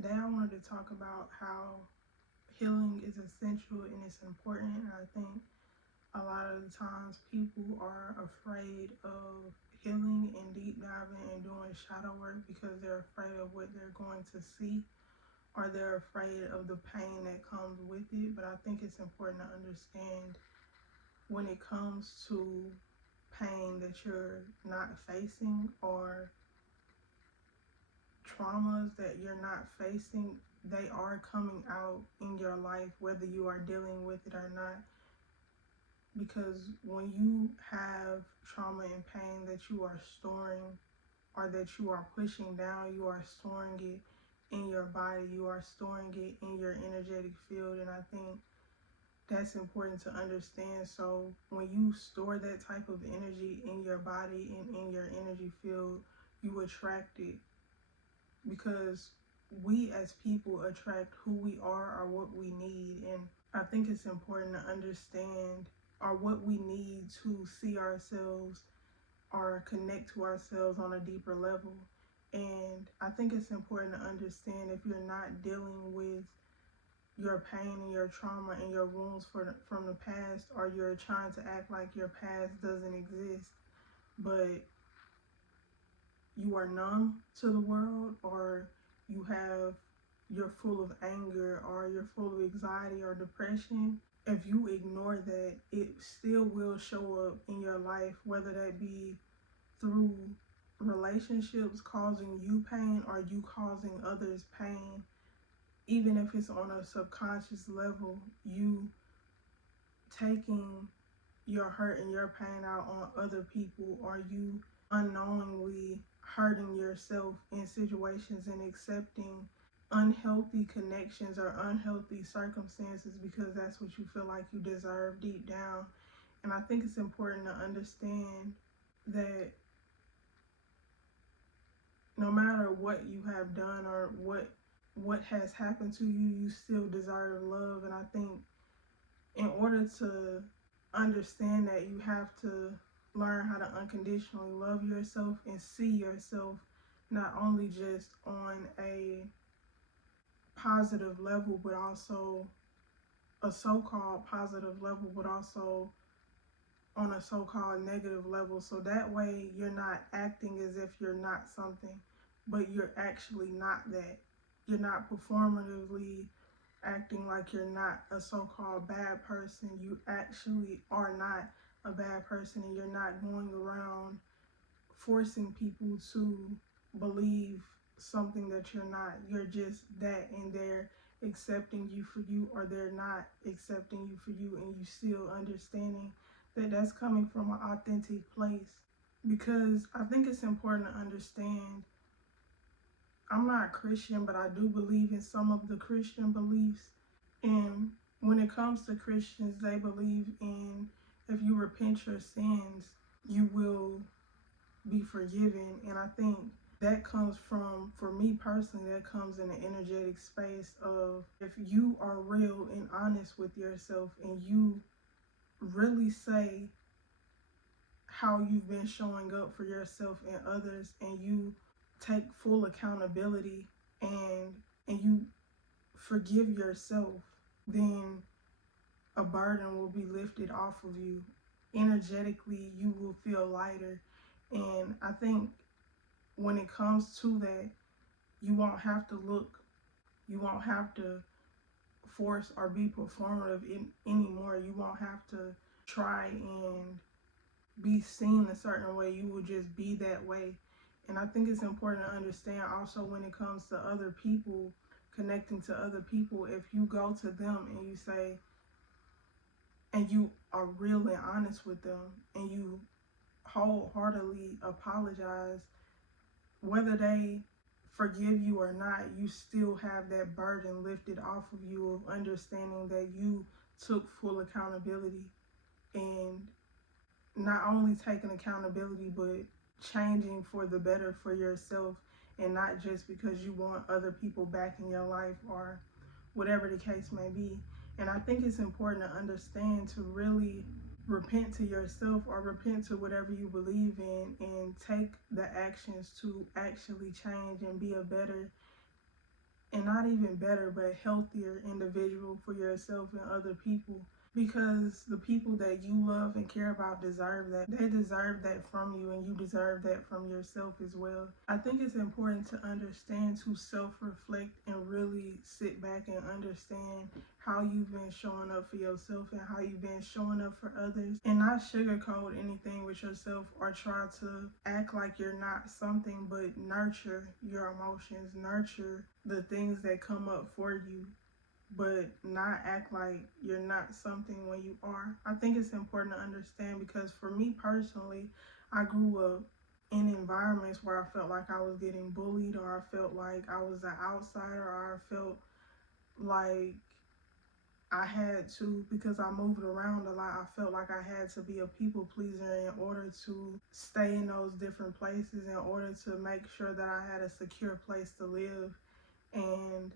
Today I wanted to talk about how healing is essential and it's important. And I think a lot of the times people are afraid of healing and deep diving and doing shadow work because they're afraid of what they're going to see, or they're afraid of the pain that comes with it. But I think it's important to understand when it comes to pain that you're not facing, or traumas that you're not facing, they are coming out in your life whether you are dealing with it or not. Because when you have trauma and pain that you are storing, or that you are pushing down, you are storing it in your body, you are storing it in your energetic field. And I think that's important to understand. So when you store that type of energy in your body and in your energy field, you attract it, because we as people attract who we are or what we need. And I think it's important to understand or what we need to see ourselves or connect to ourselves on a deeper level. And I think it's important to understand, if you're not dealing with your pain and your trauma and your wounds from the past, or you're trying to act like your past doesn't exist, but you are numb to the world, or you're full of anger, or you're full of anxiety or depression, if you ignore that, it still will show up in your life, whether that be through relationships causing you pain or you causing others pain. Even if it's on a subconscious level, you taking your hurt and your pain out on other people, or you unknowingly hurting yourself in situations and accepting unhealthy connections or unhealthy circumstances because that's what you feel like you deserve deep down. And I think it's important to understand that no matter what you have done or what has happened to you, you still deserve love. And I think in order to understand that, you have to learn how to unconditionally love yourself and see yourself not only just on a positive level, but also a so-called positive level, but also on a so-called negative level. So that way you're not acting as if you're not something, but you're actually not that. You're not performatively acting like you're not a so-called bad person. You actually are not a bad person, and you're not going around forcing people to believe something that you're not. You're just that, and they're accepting you for you, or they're not accepting you for you, and you still understanding that that's coming from an authentic place. Because I think it's important to understand, I'm not Christian, but I do believe in some of the Christian beliefs. And when it comes to Christians, they believe in, if you repent your sins, you will be forgiven. And I think that comes from, for me personally, that comes in the energetic space of, if you are real and honest with yourself, and you really say how you've been showing up for yourself and others, and you take full accountability, and you forgive yourself, then a burden will be lifted off of you. Energetically, you will feel lighter. And I think when it comes to that, you won't have to force or be performative anymore. You won't have to try and be seen a certain way. You will just be that way. And I think it's important to understand also, when it comes to other people, connecting to other people, if you go to them and you say, and you are real and honest with them, and you wholeheartedly apologize, whether they forgive you or not, you still have that burden lifted off of you, of understanding that you took full accountability, and not only taking accountability, but changing for the better for yourself, and not just because you want other people back in your life, or whatever the case may be. And I think it's important to understand, to really repent to yourself, or repent to whatever you believe in, and take the actions to actually change and be a better and not even better, but healthier individual for yourself and other people. Because the people that you love and care about deserve that. They deserve that from you, and you deserve that from yourself as well. I think it's important to understand, to self-reflect, and really sit back and understand how you've been showing up for yourself and how you've been showing up for others, and not sugarcoat anything with yourself or try to act like you're not something, but nurture your emotions, nurture the things that come up for you, but not act like you're not something when you are. I think it's important to understand, because for me personally, I grew up in environments where I felt like I was getting bullied, or I felt like I was an outsider, or I felt like I had to, because I moved around a lot, I felt like I had to be a people pleaser in order to stay in those different places, in order to make sure that I had a secure place to live. And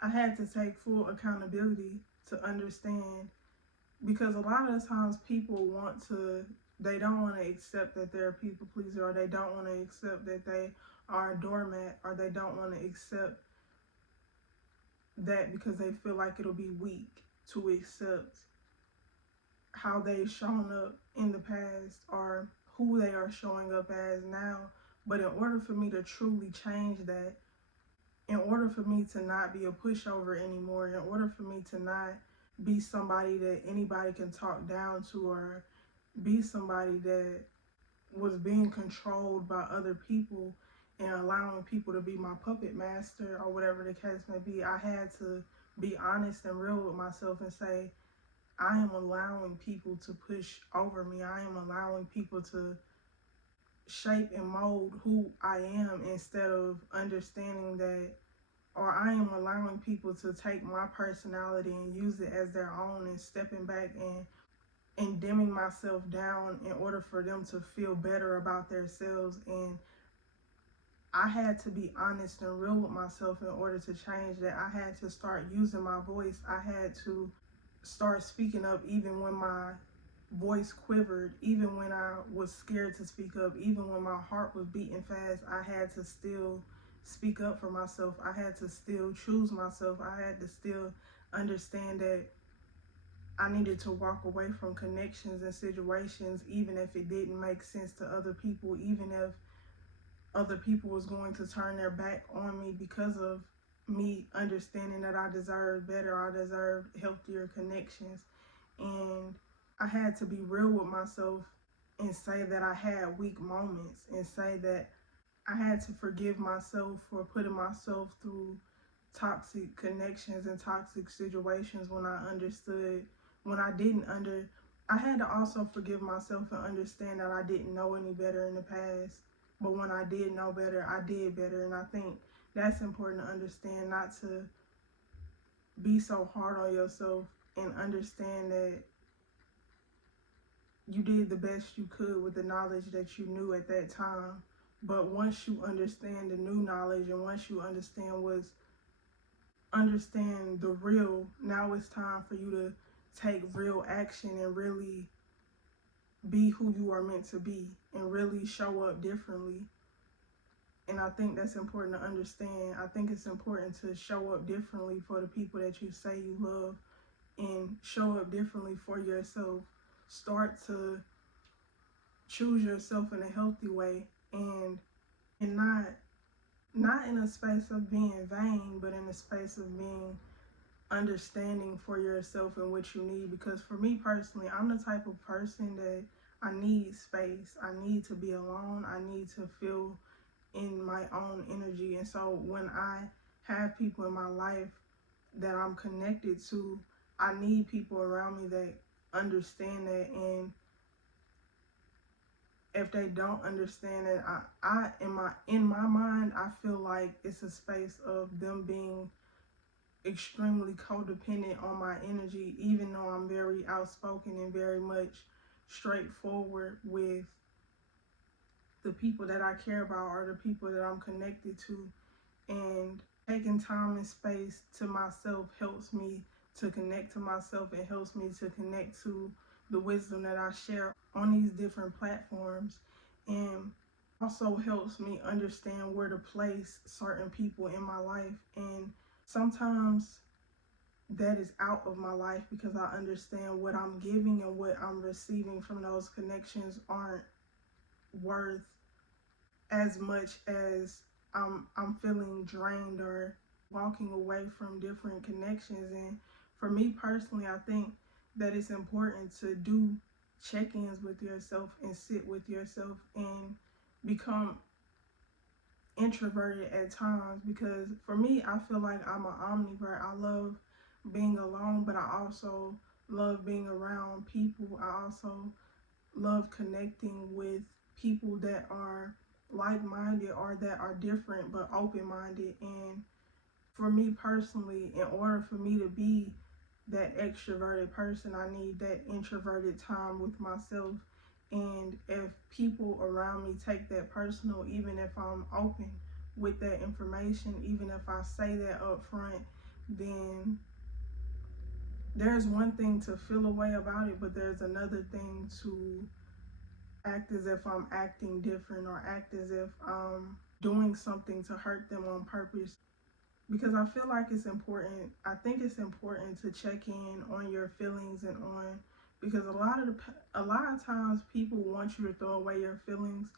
I had to take full accountability to understand, because a lot of the times people they don't want to accept that they're a people pleaser, or they don't want to accept that they are a doormat, or they don't want to accept that because they feel like it'll be weak to accept how they've shown up in the past or who they are showing up as now. But in order for me to truly change that, in order for me to not be a pushover anymore, in order for me to not be somebody that anybody can talk down to, or be somebody that was being controlled by other people and allowing people to be my puppet master, or whatever the case may be, I had to be honest and real with myself and say, I am allowing people to push over me. I am allowing people to shape and mold who I am, instead of understanding that, or I am allowing people to take my personality and use it as their own, and stepping back and dimming myself down in order for them to feel better about themselves. And I had to be honest and real with myself in order to change that. I had to start using my voice. I had to start speaking up even when my voice quivered, even when I was scared to speak up, even when my heart was beating fast. I had to still speak up for myself. I had to still choose myself. I had to still understand that I needed to walk away from connections and situations, even if it didn't make sense to other people, even if other people was going to turn their back on me because of me understanding that I deserved better, I deserved healthier connections. And I had to be real with myself and say that I had weak moments, and say that I had to forgive myself for putting myself through toxic connections and toxic situations when I understood, when I didn't I had to also forgive myself and understand that I didn't know any better in the past. But when I did know better, I did better. And I think that's important to understand, not to be so hard on yourself, and understand that you did the best you could with the knowledge that you knew at that time. But once you understand the new knowledge, and once you understand the real, now it's time for you to take real action and really be who you are meant to be, and really show up differently. And I think that's important to understand. I think it's important to show up differently for the people that you say you love, and show up differently for yourself. Start to choose yourself in a healthy way, and not in a space of being vain, but in a space of being understanding for yourself and what you need. Because for me personally, I'm the type of person that I need space. I need to be alone. I need to feel in my own energy. And so when I have people in my life that I'm connected to, I need people around me that understand that. And if they don't understand it, I in my mind, I feel like it's a space of them being extremely codependent on my energy, even though I'm very outspoken and very much straightforward with the people that I care about, or the people that I'm connected to. And taking time and space to myself helps me to connect to myself. It helps me to connect to the wisdom that I share on these different platforms. And Also helps me understand where to place certain people in my life. And sometimes that is out of my life because I understand what I'm giving and what I'm receiving from those connections aren't worth as much as I'm feeling drained or walking away from different connections. And for me personally, I think that it's important to do check-ins with yourself and sit with yourself and become introverted at times, because for me, I feel like I'm an omnivore. I love being alone, but I also love being around people. I also love connecting with people that are like-minded or that are different but open-minded. And for me personally, in order for me to be that extroverted person, I need that introverted time with myself. And if people around me take that personal, even if I'm open with that information, even if I say that up front, then there's one thing to feel a way about it, but there's another thing to act as if I'm acting different or act as if I'm doing something to hurt them on purpose. Because I feel like it's important. I think it's important to check in on your feelings and on, because a lot of times people want you to throw away your feelings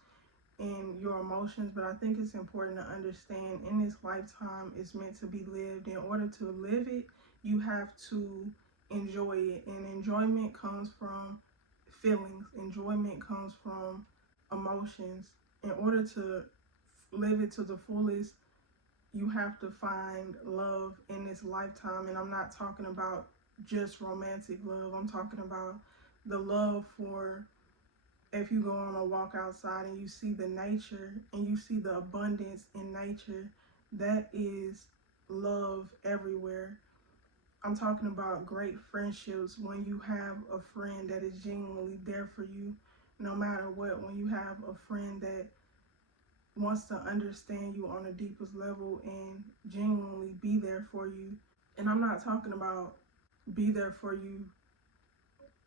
and your emotions, but I think it's important to understand in this lifetime it's meant to be lived. In order to live it, you have to enjoy it, and enjoyment comes from feelings. Enjoyment comes from emotions. In order to live it to the fullest, you have to find love in this lifetime. And I'm not talking about just romantic love. I'm talking about the love for, if you go on a walk outside and you see the nature and you see the abundance in nature, that is love everywhere. I'm talking about great friendships, when you have a friend that is genuinely there for you no matter what, when you have a friend that wants to understand you on the deepest level and genuinely be there for you. And I'm not talking about be there for you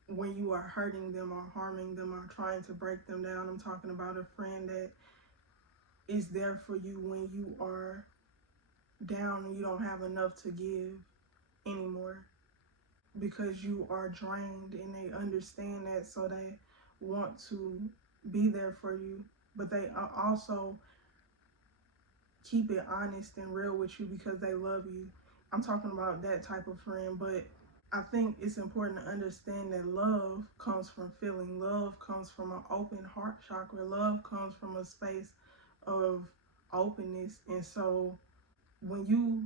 when you are hurting them or harming them or trying to break them down. I'm talking about a friend that is there for you when you are down and you don't have enough to give anymore, because you are drained, and they understand that, so they want to be there for you, but they also keep it honest and real with you because they love you. I'm talking about that type of friend. But I think it's important to understand that love comes from feeling. Love comes from an open heart chakra. Love comes from a space of openness. And so when you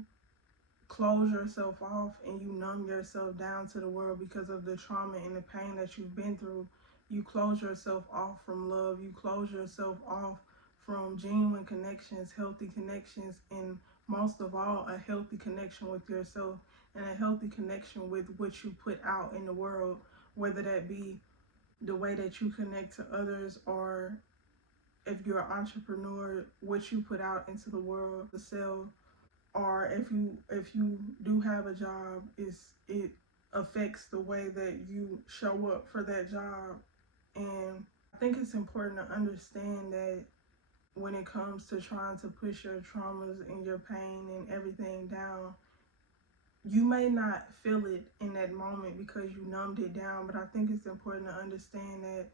close yourself off and you numb yourself down to the world because of the trauma and the pain that you've been through, you close yourself off from love. You close yourself off from genuine connections, healthy connections, and most of all, a healthy connection with yourself and a healthy connection with what you put out in the world, whether that be the way that you connect to others, or if you're an entrepreneur, what you put out into the world to sell, or if you do have a job, it affects the way that you show up for that job. And I think it's important to understand that when it comes to trying to push your traumas and your pain and everything down, you may not feel it in that moment because you numbed it down. But I think it's important to understand that,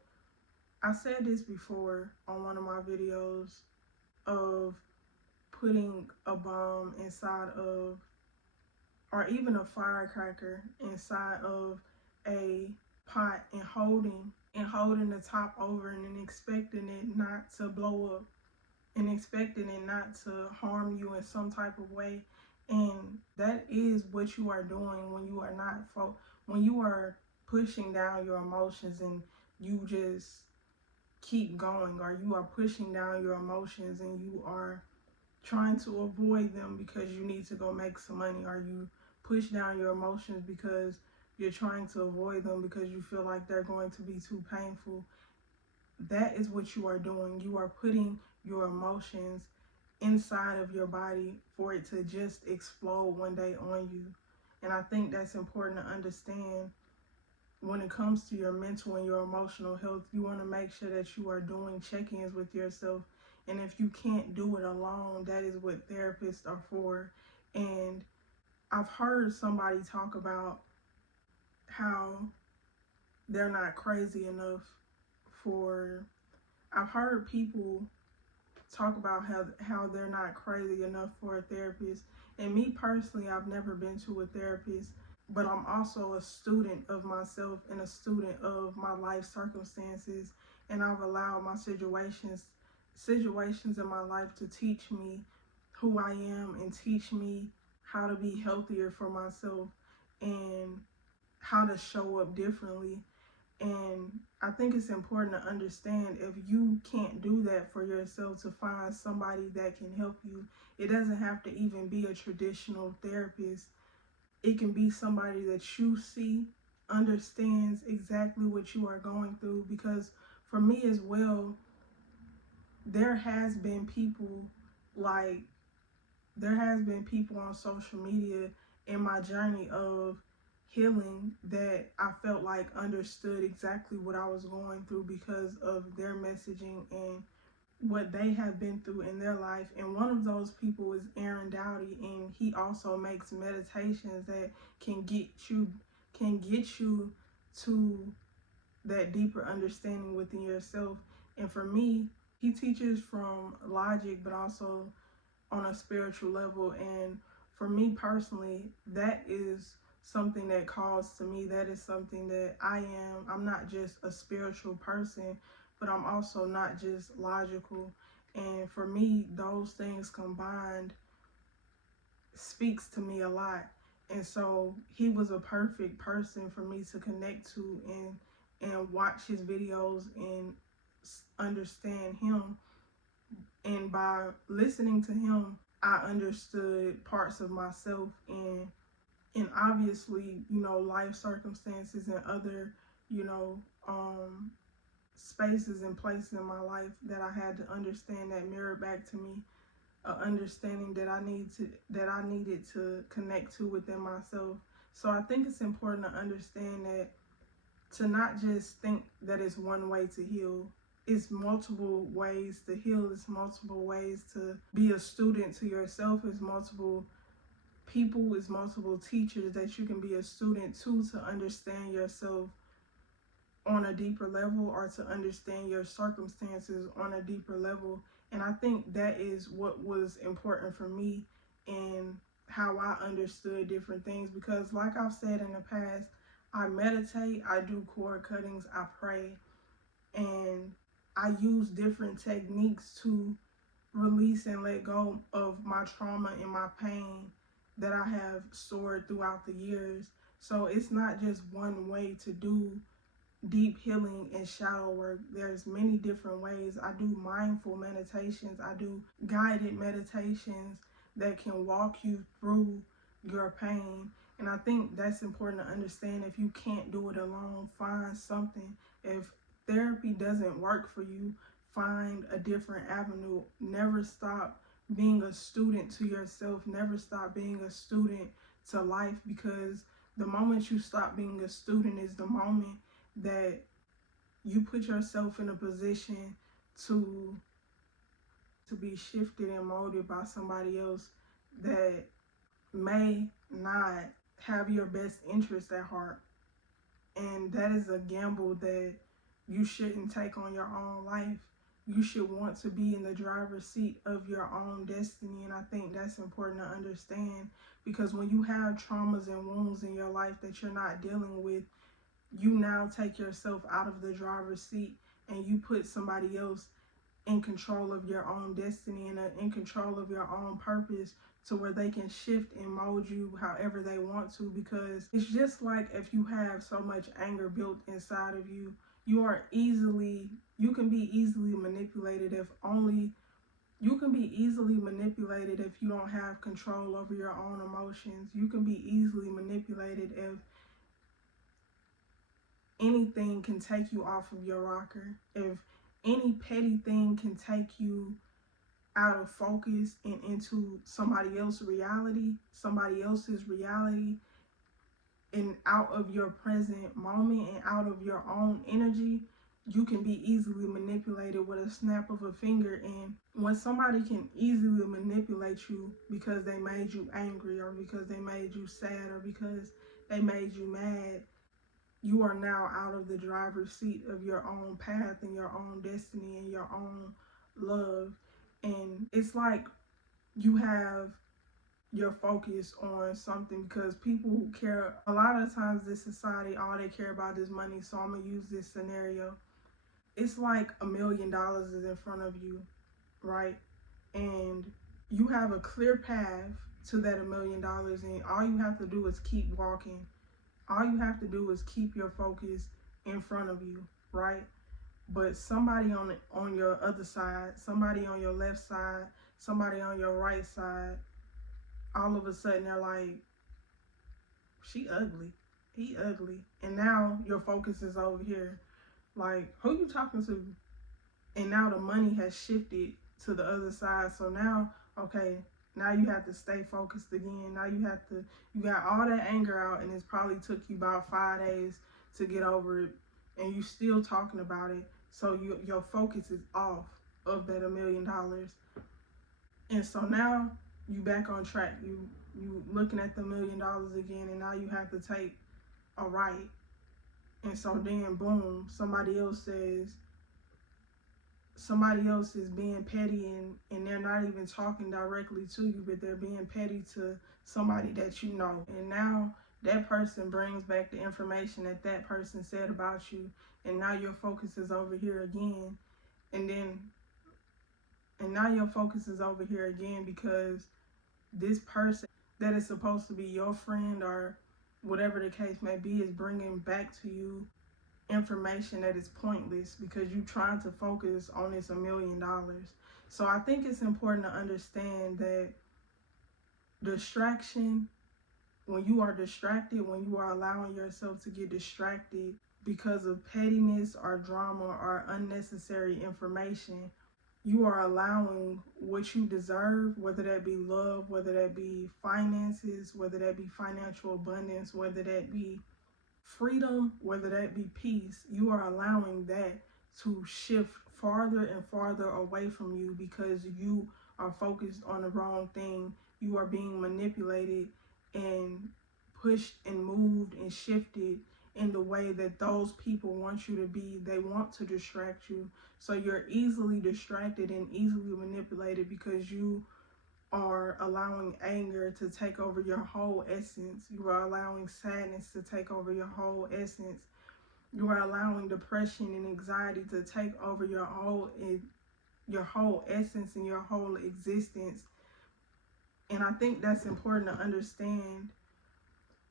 I said this before on one of my videos, of putting a bomb inside of, or even a firecracker inside of a pot, and holding the top over and then expecting it not to blow up and expecting it not to harm you in some type of way. And that is what you are doing when you are not when you are pushing down your emotions and you just keep going, or you are pushing down your emotions and you are trying to avoid them because you need to go make some money, or you push down your emotions because you're trying to avoid them because you feel like they're going to be too painful. That is what you are doing. You are putting your emotions inside of your body for it to just explode one day on you. And I think that's important to understand. When it comes to your mental and your emotional health, you want to make sure that you are doing check-ins with yourself And if you can't do it alone, that is what therapists are for. And I've heard somebody talk about how they're not crazy enough for, I've heard people talk about how they're not crazy enough for a therapist. And me personally, I've never been to a therapist, but I'm also a student of myself and a student of my life circumstances. And I've allowed my situations in my life to teach me who I am and teach me how to be healthier for myself and how to show up differently. And I think it's important to understand, if you can't do that for yourself, to find somebody that can help you. It doesn't have to even be a traditional therapist. It can be somebody that you see understands exactly what you are going through. Because for me as well, there has been people like there has been people on social media in my journey of healing that I felt like understood exactly what I was going through because of their messaging and what they have been through in their life. And one of those people is Aaron Dowdy, and he also makes meditations that can get you to that deeper understanding within yourself. And for me, he teaches from logic but also on a spiritual level. And for me personally, that is something that calls to me. That is something that I'm not just a spiritual person, but I'm also not just logical. And for me, those things combined speaks to me a lot. And so he was a perfect person for me to connect to and watch his videos and understand him. And by listening to him, I understood parts of myself, and obviously, life circumstances and other, you know, spaces and places in my life that I had to understand that mirrored back to me, understanding that I needed to connect to within myself. So I think it's important to understand that, to not just think that it's one way to heal. It's multiple ways to heal. It's multiple ways to be a student to yourself. It's multiple people, it's multiple teachers that you can be a student to understand yourself on a deeper level, or to understand your circumstances on a deeper level. And I think that is what was important for me in how I understood different things. Because like I've said in the past, I meditate, I do cord cuttings, I pray, and I use different techniques to release and let go of my trauma and my pain that I have stored throughout the years. So it's not just one way to do deep healing and shadow work. There's many different ways. I do mindful meditations, I do guided meditations that can walk you through your pain. And I think that's important to understand. If you can't do it alone, find something. If therapy doesn't work for you, find a different avenue. Never stop being a student to yourself. Never stop being a student to life, because the moment you stop being a student is the moment that you put yourself in a position to be shifted and molded by somebody else that may not have your best interest at heart. And that is a gamble that you shouldn't take on your own life. You should want to be in the driver's seat of your own destiny. And I think that's important to understand, because when you have traumas and wounds in your life that you're not dealing with, you now take yourself out of the driver's seat and you put somebody else in control of your own destiny and in control of your own purpose, to where they can shift and mold you however they want to. Because it's just like, if you have so much anger built inside of you, you can be easily manipulated. You can be easily manipulated if you don't have control over your own emotions. You can be easily manipulated if anything can take you off of your rocker. If any petty thing can take you out of focus and into somebody else's reality, and out of your present moment and out of your own energy, you can be easily manipulated with a snap of a finger. And when somebody can easily manipulate you because they made you angry, or because they made you sad, or because they made you mad, you are now out of the driver's seat of your own path and your own destiny and your own love. And it's like you have your focus on something, because people care. A lot of times, this society, all they care about is money. So I'm gonna use this scenario. It's like $1,000,000 is in front of you, right? And you have a clear path to that $1,000,000, and all you have to do is keep walking. All you have to do is keep your focus in front of you, right? But somebody on your other side, somebody on your left side, somebody on your right side, all of a sudden they're like, she ugly, he ugly, and now your focus is over here. Like, who you talking to? And now the money has shifted to the other side. So now, okay, now you have to stay focused again. Now you got all that anger out, and it's probably took you about 5 days to get over it, and you still talking about it. So your focus is off of that $1,000,000. And so now you back on track. You looking at the $1,000,000 again, and now you have to take a right. And so then boom, somebody else is being petty, and they're not even talking directly to you, but they're being petty to somebody that you know. And now that person brings back the information that person said about you, and now your focus is over here again. And now your focus is over here again because this person that is supposed to be your friend, or whatever the case may be, is bringing back to you information that is pointless because you're trying to focus on this $1,000,000. So I think it's important to understand that distraction, when you are distracted, when you are allowing yourself to get distracted because of pettiness or drama or unnecessary information, you are allowing what you deserve, whether that be love, whether that be finances, whether that be financial abundance, whether that be freedom, whether that be peace, you are allowing that to shift farther and farther away from you because you are focused on the wrong thing. You are being manipulated and pushed and moved and shifted in the way that those people want you to be. They want to distract you. So you're easily distracted and easily manipulated because you are allowing anger to take over your whole essence. You are allowing sadness to take over your whole essence. You are allowing depression and anxiety to take over your whole essence and your whole existence. And I think that's important to understand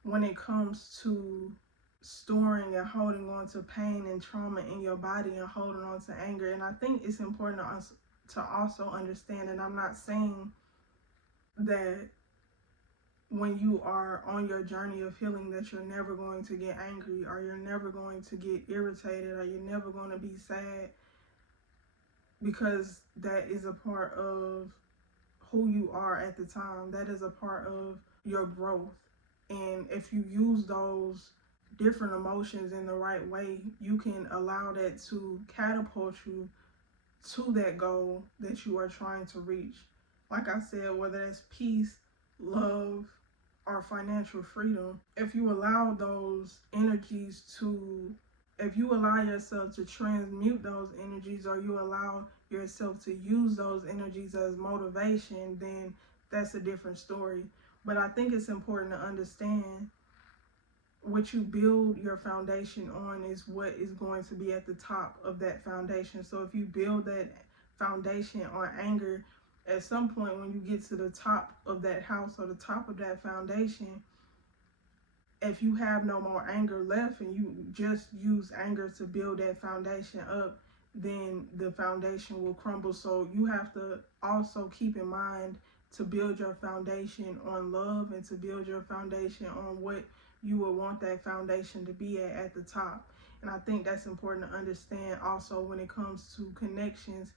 when it comes to storing and holding on to pain and trauma in your body and holding on to anger. And I think it's important to also understand, and I'm not saying that when you are on your journey of healing that you're never going to get angry, or you're never going to get irritated, or you're never going to be sad, because that is a part of who you are at the time. That is a part of your growth. And if you use those different emotions in the right way, you can allow that to catapult you to that goal that you are trying to reach. Like I said, whether that's peace, love, or financial freedom, if you allow those energies if you allow yourself to transmute those energies, or you allow yourself to use those energies as motivation, then that's a different story. But I think it's important to understand what you build your foundation on is what is going to be at the top of that foundation. So if you build that foundation on anger, at some point when you get to the top of that house or the top of that foundation, if you have no more anger left and you just use anger to build that foundation up, then the foundation will crumble. So you have to also keep in mind to build your foundation on love, and to build your foundation on what you would want that foundation to be at the top. And I think that's important to understand also when it comes to connections.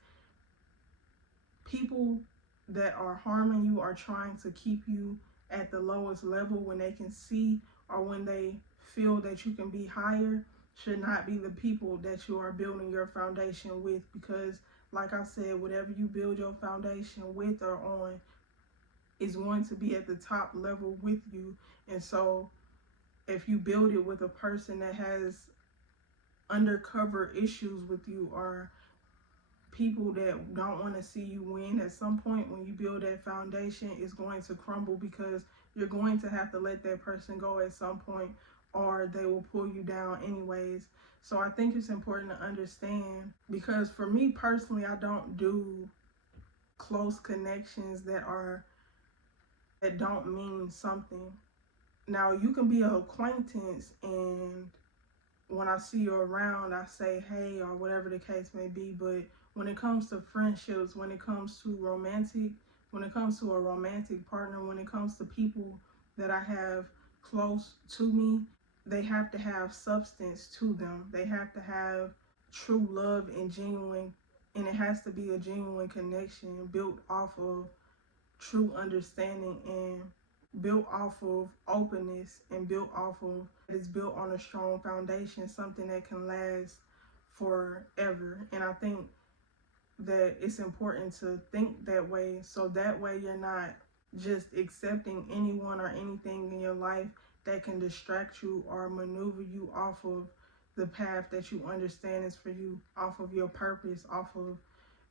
People that are harming you are trying to keep you at the lowest level when they can see, or when they feel that you can be higher. should not be the people that you are building your foundation with, because like I said, whatever you build your foundation with or on is going to be at the top level with you. And so if you build it with a person that has undercover issues with you, or people that don't want to see you win, at some point when you build that foundation, it's going to crumble, because you're going to have to let that person go at some point, or they will pull you down anyways. So I think it's important to understand, because for me personally, I don't do close connections that don't mean something. Now you can be an acquaintance, and when I see you around, I say hey or whatever the case may be. But when it comes to friendships, when it comes to when it comes to a romantic partner, when it comes to people that I have close to me, they have to have substance to them. They have to have true love and it has to be a genuine connection built off of true understanding, and built off of openness, and built off of it's built on a strong foundation, something that can last forever. And I think that it's important to think that way, so that way you're not just accepting anyone or anything in your life that can distract you or maneuver you off of the path that you understand is for you, off of your purpose, off of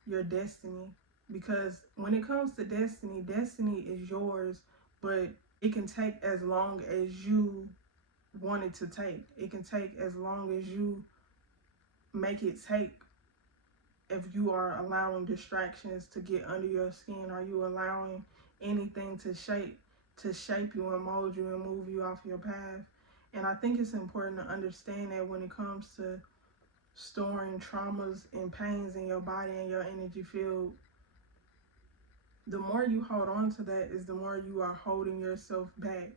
your destiny. Because when it comes to destiny, destiny is yours, but it can take as long as you want it to take. It can take as long as you make it take. If you are allowing distractions to get under your skin, are you allowing anything to shape you and mold you and move you off your path? And I think it's important to understand that when it comes to storing traumas and pains in your body and your energy field, the more you hold on to that is the more you are holding yourself back,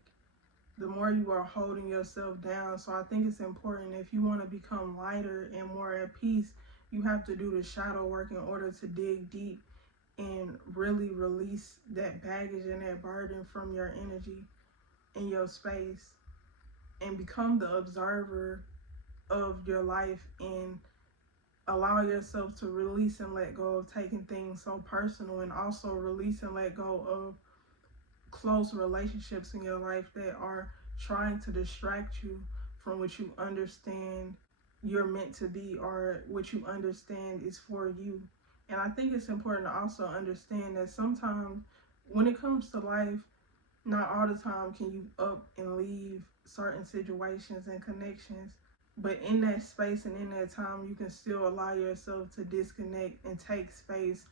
the more you are holding yourself down. So I think it's important, if you want to become lighter and more at peace, you have to do the shadow work in order to dig deep and really release that baggage and that burden from your energy and your space, and become the observer of your life, and allow yourself to release and let go of taking things so personal, and also release and let go of close relationships in your life that are trying to distract you from what you understand you're meant to be, or what you understand is for you. And I think it's important to also understand that sometimes when it comes to life, not all the time can you up and leave certain situations and connections. But in that space and in that time, you can still allow yourself to disconnect and take space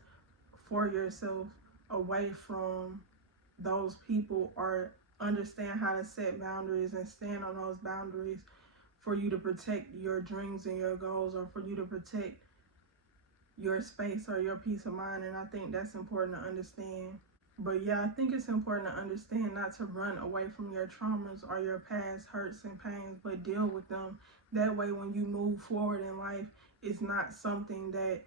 for yourself away from those people, or understand how to set boundaries and stand on those boundaries for you to protect your dreams and your goals, or for you to protect your space or your peace of mind. And I think that's important to understand. But yeah, I think it's important to understand not to run away from your traumas or your past hurts and pains, but deal with them. That way, when you move forward in life, it's not something that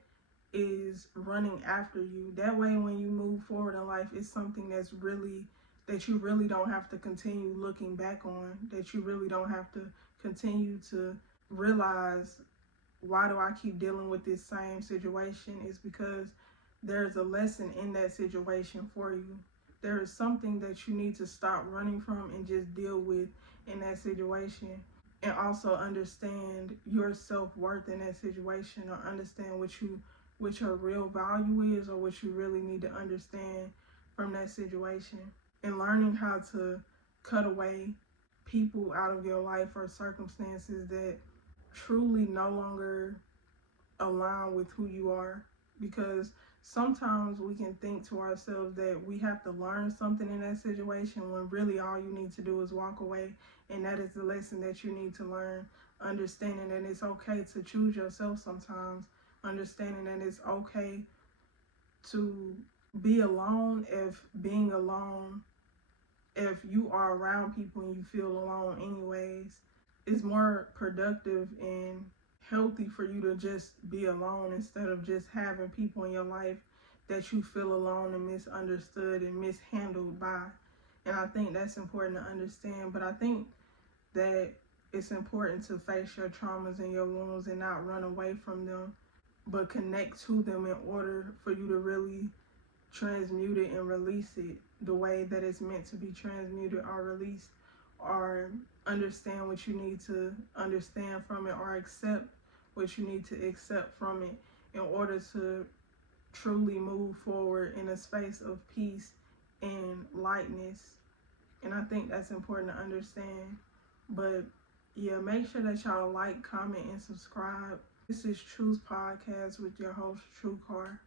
is running after you. That way, when you move forward in life, it's something that you really don't have to continue looking back on, that you really don't have to continue to realize, why do I keep dealing with this same situation? It's because there's a lesson in that situation for you. There is something that you need to stop running from and just deal with in that situation. And also understand your self-worth in that situation, or understand what your real value is, or what you really need to understand from that situation. And learning how to cut away people out of your life, or circumstances that truly no longer align with who you are. Because sometimes we can think to ourselves that we have to learn something in that situation, when really all you need to do is walk away. And that is the lesson that you need to learn. Understanding that it's okay to choose yourself sometimes. Understanding that it's okay to be alone, if being alone, if you are around people and you feel alone anyways, it's more productive and healthy for you to just be alone, instead of just having people in your life that you feel alone and misunderstood and mishandled by. And I think that's important to understand. But I think that it's important to face your traumas and your wounds and not run away from them, but connect to them in order for you to really transmute it and release it the way that it's meant to be transmuted or released, or understand what you need to understand from it, or accept what you need to accept from it in order to truly move forward in a space of peace and lightness. And I think that's important to understand. But yeah, make sure that y'all like, comment, and subscribe. This is Truth Podcast with your host, True Car.